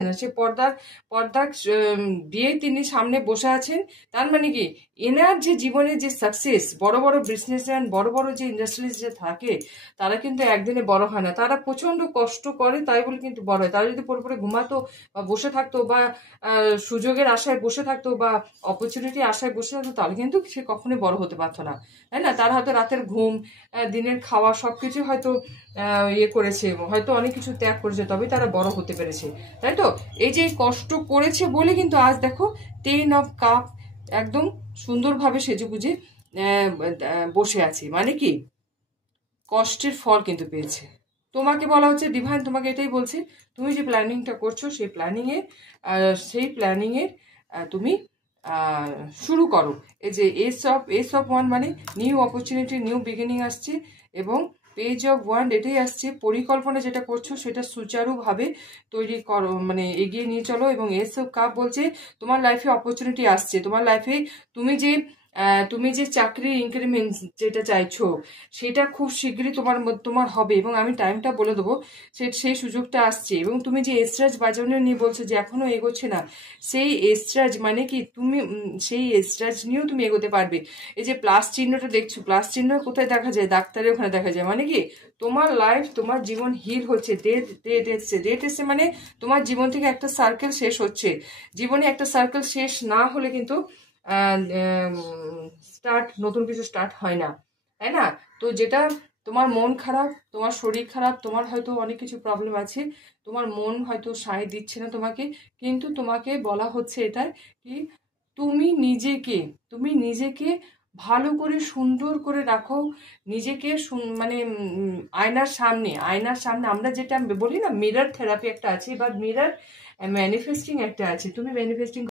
না, সে পর্দা দিয়ে তিনি সামনে বসে আছেন। তার মানে কি, এনার যে জীবনে যে সাকসেস, বড় বড় বিজনেসম্যান, বড় বড় যে ইন্ডাস্ট্রিজ যে থাকে, তারা কিন্তু একদিনে বড় হয় না। তারা প্রচন্ড কষ্ট করে, তাই বলে কিন্তু বড় হয়। তারা যদি পরে পরে ঘুমাতো বা বসে থাকতো বা সুযোগের আশায় বসে থাকতো বা অপরচুনিটি আশায় বসে থাকতো, তাহলে কিন্তু সে কখনোই বড় হতে পারতো না, তাই না? তার হয়তো রাতের ঘুম, দিনের খাওয়া, সবকিছু হয়তো ইয়ে করেছে, হয়তো অনেক কিছু ত্যাগ করেছে, তবেই তারা বড় হতে পেরেছে, তাই তো? এই যে কষ্ট করেছে বলে কিন্তু আজ দেখো 10 অফ কাপ একদম সুন্দরভাবে সেজেগুজে বসে আছে। মানে কি, কষ্টের ফল কিন্তু পেয়েছে। তোমাকে বলা হচ্ছে, ডিভাইন তোমাকে এটাই বলছে, তুমি যে প্ল্যানিংটা করছো সেই প্ল্যানিংয়ের তুমি আহ, শুরু করো। এই যে এস অফ ওয়ান মানে নিউ অপরচুনিটি, নিউ বিগিনিং আসছে। এবং পেজ অফ ওয়ান এটাই আসছে, পরিকল্পনা যেটা করছো সেটা সুচারুভাবে তৈরি করো, মানে এগিয়ে নিয়ে চলো। এবং এস অফ কাপ বলছে তোমার লাইফে অপরচুনিটি আসছে, তোমার লাইফে তুমি যে তুমি যে চাকরির ইনক্রিমেন্ট যেটা চাইছো, সেটা খুব শীঘ্রই তোমার হবে। এবং আমি টাইমটা বলে দেবো, সেই সুযোগটা আসছে। এবং তুমি যে এসরাজ বাজানো নিয়ে বলছো যে এখনো এগোচ্ছে না, সেই এসরাজ মানে কি, তুমি সেই এসরাজ নিয়েও তুমি এগোতে পারবে। এই যে প্লাস চিহ্নটা দেখছো, প্লাস চিহ্ন কোথায় দেখা যায়? ডাক্তারের ওখানে দেখা যায়। মানে কি, তোমার লাইফ, তোমার জীবন হিল হচ্ছে। ডেট এসছে মানে তোমার জীবন থেকে একটা সার্কেল শেষ হচ্ছে। জীবনে একটা সার্কেল শেষ না হলে কিন্তু নতুন কিছু স্টার্ট হয় না, তাই না? তো যেটা তোমার মন খারাপ, তোমার শরীর খারাপ, তোমার হয়তো অনেক কিছু প্রবলেম আছে, তোমার মন হয়তো সায় দিচ্ছে না তোমাকে, কিন্তু তোমাকে বলা হচ্ছে এটা কি, তুমি নিজেকে ভালো করে সুন্দর করে রাখো। নিজেকে মানে আয়নার সামনে আমরা যেটা বলি না, মিরর থেরাপি একটা আছে বা মিরর ম্যানিফেস্টিং একটা আছে। তুমি ম্যানিফেস্টিং